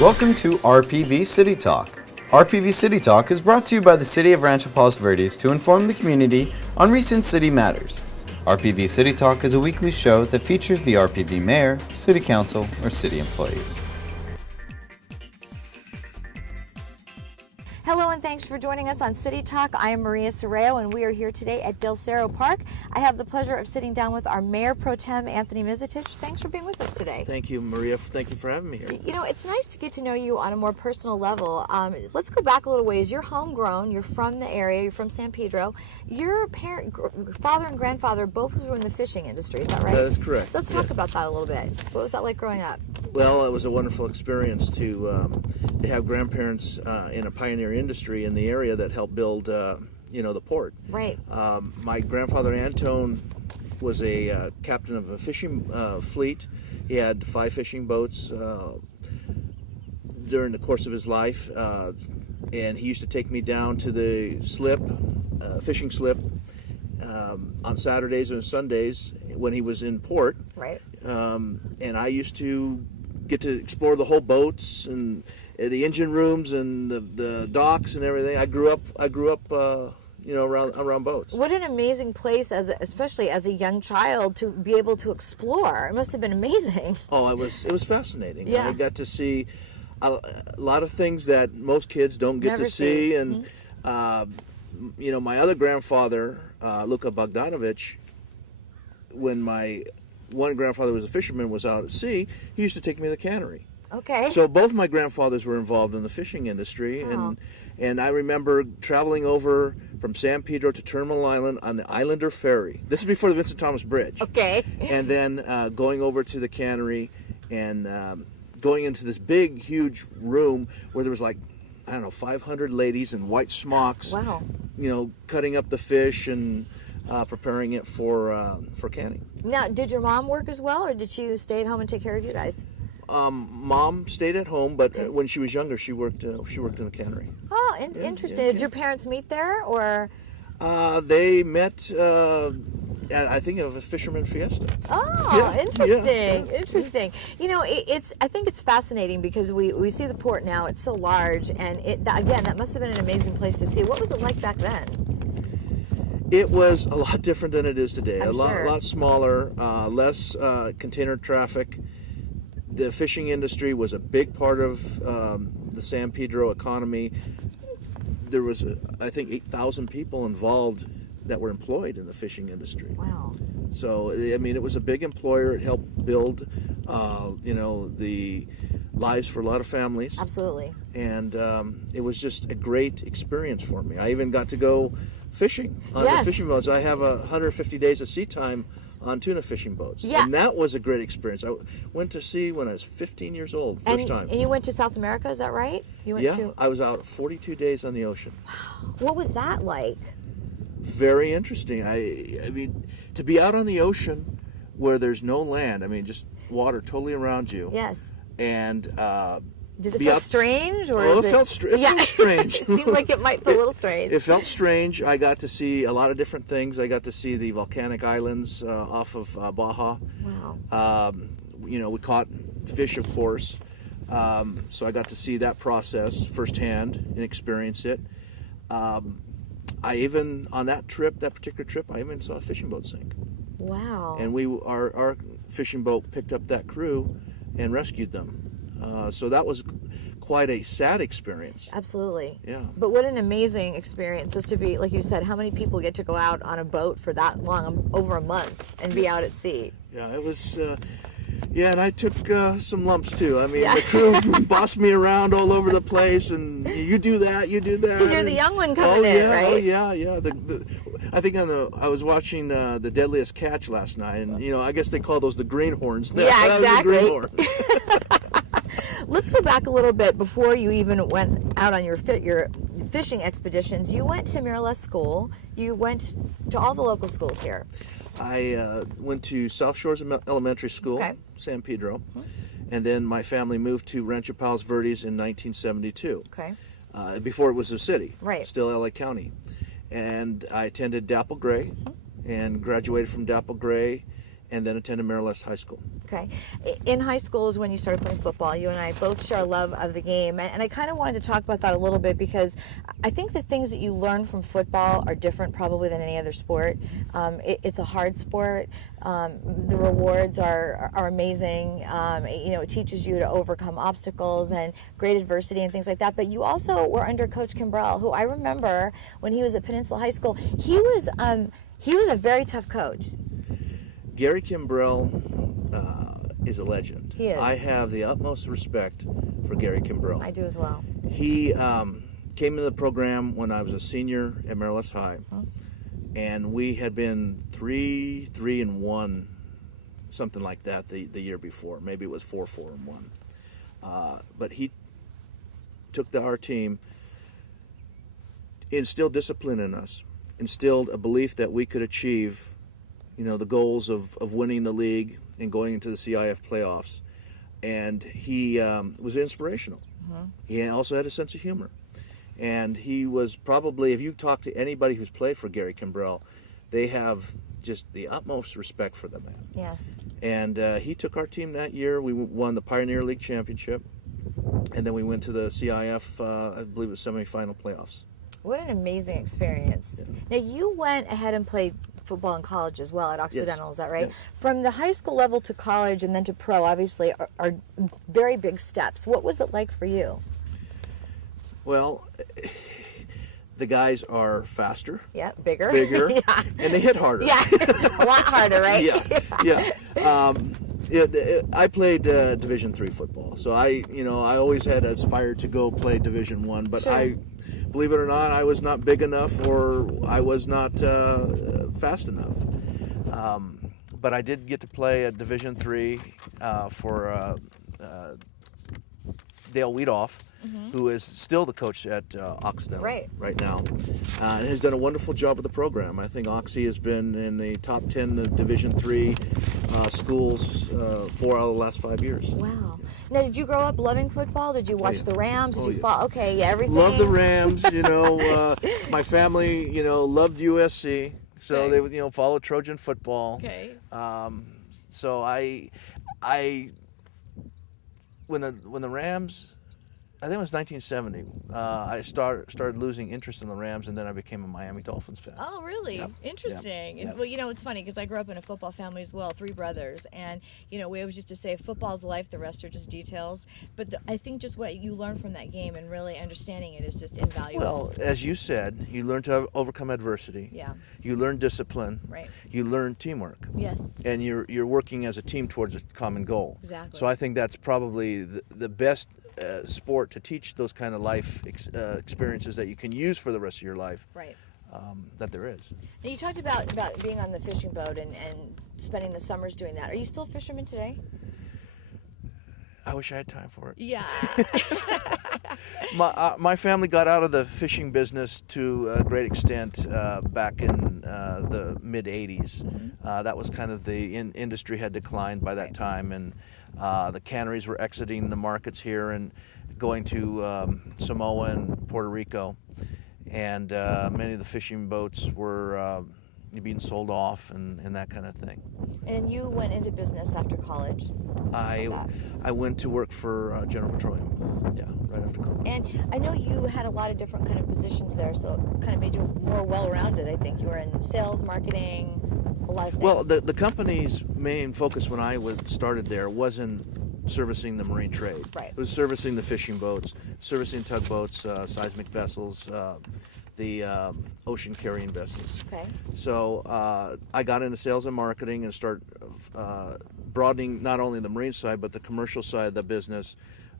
Welcome to RPV City Talk. RPV City Talk is brought to you by the City of Rancho Palos Verdes to inform the community on recent city matters. RPV City Talk is a weekly show that features the RPV mayor, city council, or city employees. Hello and thanks for joining us on City Talk. I am Maria Sorreo and we are here today at Del Cerro Park. I have the pleasure of sitting down with our Mayor Pro Tem, Anthony Misetich. Thanks for being with us today. Thank you, Maria. Thank you for having me here. You know, it's nice to get to know you on a more personal level. Let's go back a little ways. You're homegrown. You're from the area. You're from San Pedro. Your father and grandfather both were in the fishing industry. Is that right? That is correct. Let's talk about that a little bit. What was that like growing up? Well, it was a wonderful experience to have grandparents in a pioneer industry in the area that helped build, the port. Right. My grandfather Antone was a captain of a fishing fleet. He had 5 fishing boats during the course of his life, and he used to take me down to the fishing slip, on Saturdays and Sundays when he was in port. Right. And I used to get to explore the whole boats and the engine rooms and the docks and everything. I grew up around boats. What an amazing place, especially as a young child, to be able to explore. It must have been amazing. Oh, it was fascinating. Yeah. I got to see a lot of things that most kids don't get Never to see. Mm-hmm. And my other grandfather, Luka Bogdanovich, when my one grandfather was a fisherman, was out at sea, he used to take me to the cannery. Okay. So both my grandfathers were involved in the fishing industry, Oh. and I remember traveling over from San Pedro to Terminal Island on the Islander Ferry. This is before the Vincent Thomas Bridge. Okay. And then going over to the cannery and going into this big, huge room where there was 500 ladies in white smocks. Wow. Cutting up the fish and preparing it for canning. Now, did your mom work as well, or did she stay at home and take care of you guys? Mom stayed at home, but when she was younger, she worked in the cannery. Oh, interesting. Yeah. Did your parents meet there, or? They met at, I think, of a fisherman fiesta. Oh, Yeah, interesting. yeah. Interesting. I think it's fascinating because we see the port now. It's so large, and that must have been an amazing place to see. What was it like back then? It was a lot different than it is today. I'm sure. lot smaller, less container traffic. The fishing industry was a big part of the San Pedro economy. There was, I think, 8,000 people involved that were employed in the fishing industry. Wow. So, it was a big employer. It helped build, the lives for a lot of families. Absolutely. And it was just a great experience for me. I even got to go fishing on the fishing boats. I have 150 days of sea time on tuna fishing boats. Yeah. And that was a great experience. I went to sea when I was 15 years old, first time. And you went to South America, is that right? You went I was out 42 days on the ocean. What was that like? Very interesting. I mean, to be out on the ocean where there's no land, just water totally around you. Yes. And does it feel strange? Or it felt strange. It seemed like it might feel a little strange. It felt strange. I got to see a lot of different things. I got to see the volcanic islands off of Baja. Wow. We caught fish, of course. So I got to see that process firsthand and experience it. I even, on that particular trip, I even saw a fishing boat sink. Wow. And our fishing boat picked up that crew and rescued them. So that was quite a sad experience. Absolutely. Yeah. But what an amazing experience just to be, like you said, how many people get to go out on a boat for that long, over a month, and be out at sea? Yeah, it was, and I took some lumps too. The crew bossed me around all over the place, and you do that. Because you're the young one coming in, right? Oh, yeah. I think I was watching The Deadliest Catch last night, and, I guess they call those the greenhorns. Yeah, exactly. That was the greenhorn. Let's go back a little bit before you even went out on your fishing expeditions. You went to Miralles School. You went to all the local schools here. I went to South Shores Elementary School, San Pedro, and then my family moved to Rancho Palos Verdes in 1972. Okay. Before it was a city, right? Still LA County, and I attended Dapple Gray, and graduated from Dapple Gray, and then attended Maryland High School. Okay. In high school is when you started playing football. You and I both share a love of the game. And I kind of wanted to talk about that a little bit because I think the things that you learn from football are different probably than any other sport. It's a hard sport. The rewards are amazing. It teaches you to overcome obstacles and great adversity and things like that. But you also were under Coach Kimbrell, who I remember when he was at Peninsula High School. He was a very tough coach. Gary Kimbrell is a legend. He is. I have the utmost respect for Gary Kimbrell. I do as well. He came into the program when I was a senior at Maryland High, and we had been 3-1, something like that the year before. Maybe it was 4-1. But he took our team, instilled discipline in us, instilled a belief that we could achieve the goals of winning the league and going into the CIF playoffs. And he was inspirational. He also had a sense of humor. And he was probably, if you talk to anybody who's played for Gary Kimbrell, they have just the utmost respect for the man. Yes. And he took our team that year. We won the Pioneer League Championship. And then we went to the CIF, I believe it was semifinal playoffs. What an amazing experience. Yeah. Now, you went ahead and played football in college as well at Occidental, Yes. is that right? Yes. From the high school level to college and then to pro, obviously, are very big steps. What was it like for you? Well, the guys are faster, Yeah, bigger. yeah. And they hit harder. Yeah, a lot harder, right? Yeah. I played Division III football, so I always had aspired to go play Division I, but Sure. believe it or not, I was not big enough, or I was not fast enough. But I did get to play at Division III for Dale Weedoff, who is still the coach at Occidental right now, and has done a wonderful job with the program. I think Oxy has been in the top 10 of Division III schools 4 out of the last 5 years. Wow. Now, did you grow up loving football? Did you watch the Rams? Did you yeah. follow? Okay, yeah, everything. Love the Rams. My family, loved USC, so they would, follow Trojan football. Okay. So when the Rams, I think it was 1970, I started losing interest in the Rams, and then I became a Miami Dolphins fan. Oh, really? Yep. Interesting. Yep. And, well, it's funny because I grew up in a football family as well, 3 brothers. And, we always used to say football's life, the rest are just details. But I think just what you learn from that game and really understanding it is just invaluable. Well, as you said, you learn to overcome adversity. Yeah. You learn discipline. Right. You learn teamwork. Yes. And you're working as a team towards a common goal. Exactly. So I think that's probably the best sport to teach those kind of life experiences that you can use for the rest of your life. Right. That there is. Now, you talked about being on the fishing boat and spending the summers doing that. Are you still a fisherman today? I wish I had time for it. Yeah. My family got out of the fishing business to a great extent back in the mid '80s. That was kind of the industry had declined by that time, and the canneries were exiting the markets here and going to Samoa and Puerto Rico, and many of the fishing boats were being sold off and that kind of thing. And you went into business after college. I went to work for General Petroleum, yeah, right after college. And I know you had a lot of different kind of positions there, so it kind of made you more well-rounded. I think you were in sales, marketing, a lot of things. Well, the company's main focus when I started there wasn't servicing the marine trade. Right. It was servicing the fishing boats, servicing tugboats, seismic vessels, the ocean carrying vessels. Okay. So I got into sales and marketing and started broadening not only the marine side but the commercial side of the business,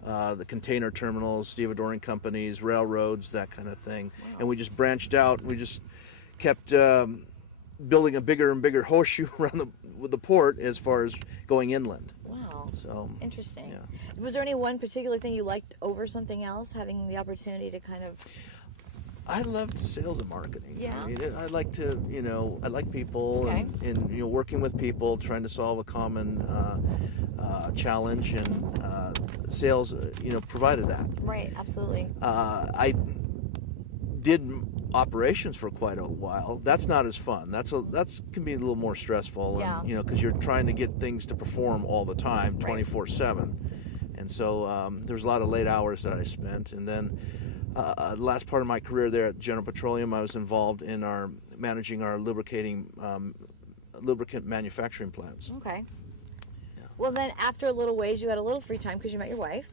the container terminals, stevedoring companies, railroads, that kind of thing. Wow. And we just branched out. We just kept building a bigger and bigger horseshoe around the port as far as going inland. Wow. So interesting. Yeah. Was there any one particular thing you liked over something else, having the opportunity to kind of... I loved sales and marketing. Yeah. I mean, I like to, I like people Okay. and working with people, trying to solve a common challenge, and sales, provided that. Right, absolutely. I did operations for quite a while, that's not as fun. That's can be a little more stressful, Yeah. and because you're trying to get things to perform all the time, 24/7. And so there's a lot of late hours that I spent. And then the last part of my career there at General Petroleum, I was involved in managing our lubricant manufacturing plants. Okay. Well, then after a little ways, you had a little free time because you met your wife.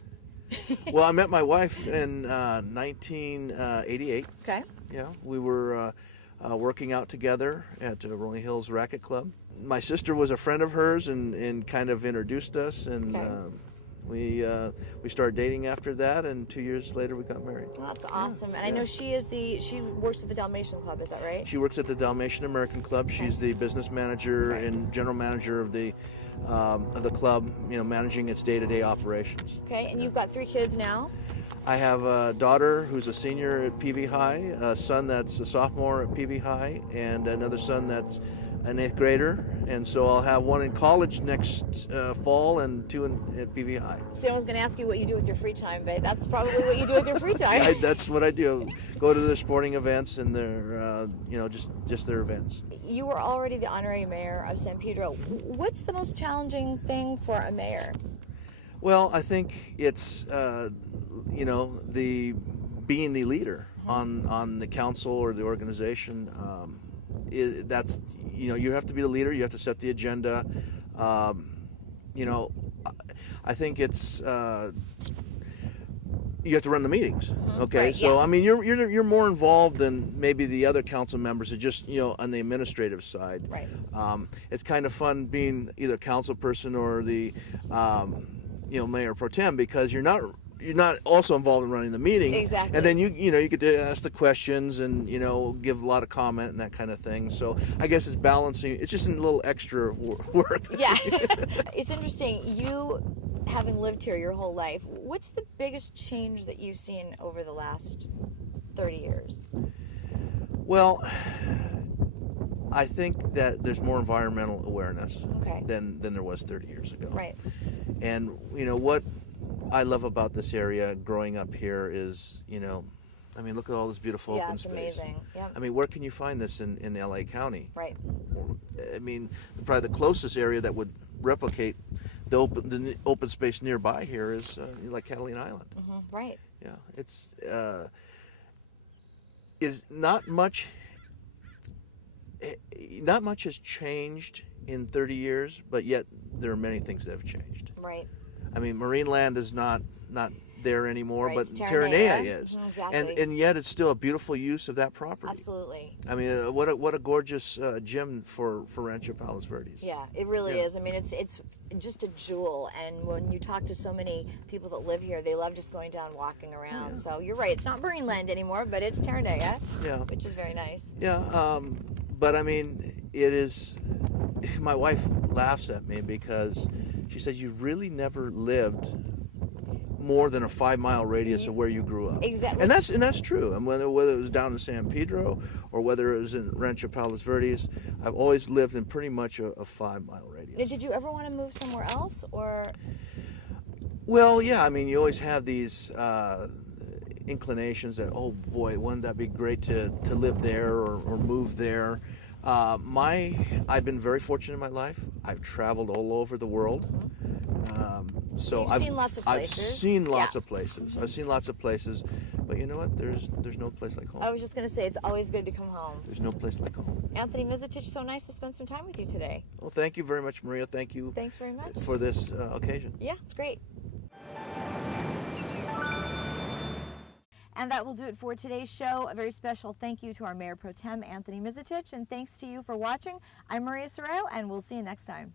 Well, I met my wife in 1988. Okay. Yeah, we were working out together at Rolling Hills Racket Club. My sister was a friend of hers and kind of introduced us, and Okay. we started dating after that, and 2 years later we got married. Well, that's awesome. And I know she works at the Dalmatian Club, is that right? She works at the Dalmatian American Club. She's the business manager and general manager of the club, managing its day-to-day operations. Okay, and you've got 3 kids now? I have a daughter who's a senior at PV High, a son that's a sophomore at PV High, and another son that's an 8th grader. And so I'll have one in college next fall and 2 at PV High. So I was going to ask you what you do with your free time, but that's probably what you do with your free time. That's what I do. Go to their sporting events and their, just their events. You were already the honorary mayor of San Pedro. What's the most challenging thing for a mayor? Well, I think it's the being the leader on the council or the organization. That's you have to be the leader. You have to set the agenda. I think it's you have to run the meetings. Okay, Right, so yeah. I mean you're more involved than maybe the other council members are just on the administrative side. Right. It's kind of fun being either a council person or the mayor pro tem, because you're not also involved in running the meeting. Exactly. And then you get to ask the questions and give a lot of comment and that kind of thing. So I guess it's balancing. It's just a little extra work. Yeah. It's interesting. You, having lived here your whole life, what's the biggest change that you've seen over the last 30 years? Well, I think that there's more environmental awareness Okay. than there was 30 years ago. Right. And what I love about this area growing up here is, look at all this beautiful Yeah, open it's space. amazing. Yep. I mean, where can you find this in LA County? Right. I mean, probably the closest area that would replicate the open space nearby here is like Catalina Island. Right. Yeah, it's is not much. Not much has changed in 30 years, but yet there are many things that have changed. Right. I mean, marine land is not there anymore, Right, but it's Terranea Terranea. is, Exactly. and yet it's still a beautiful use of that property. Absolutely. I mean, what a gorgeous gem for Rancho Palos Verdes. Yeah, it really Yeah. is. I mean, it's just a jewel. And when you talk to so many people that live here, they love just going down, walking around. Yeah. So you're right. It's not marine land anymore, but it's Terranea, Yeah. which is very nice. Yeah, but I mean, it is. My wife laughs at me because she says you really never lived more than a 5-mile radius of where you grew up. Exactly. And that's true. And whether it was down in San Pedro or whether it was in Rancho Palos Verdes, I've always lived in pretty much a 5-mile Now, radius. did you ever want to move somewhere else, or? Well, yeah. I mean, you always have these inclinations that, oh boy, wouldn't that be great to live there or move there. I've been very fortunate in my life. I've traveled all over the world. So You've seen lots of places. I've seen lots Yeah. of places. I've seen lots of places, but you know what? There's no place like home. I was just going to say, it's always good to come home. There's no place like home. Anthony Misetich, so nice to spend some time with you today. Well, thank you very much, Maria. Thank you Thanks very much. for this occasion. Yeah, it's great. And that will do it for today's show. A very special thank you to our Mayor Pro Tem, Anthony Misetich, and thanks to you for watching. I'm Maria Sorrell, and we'll see you next time.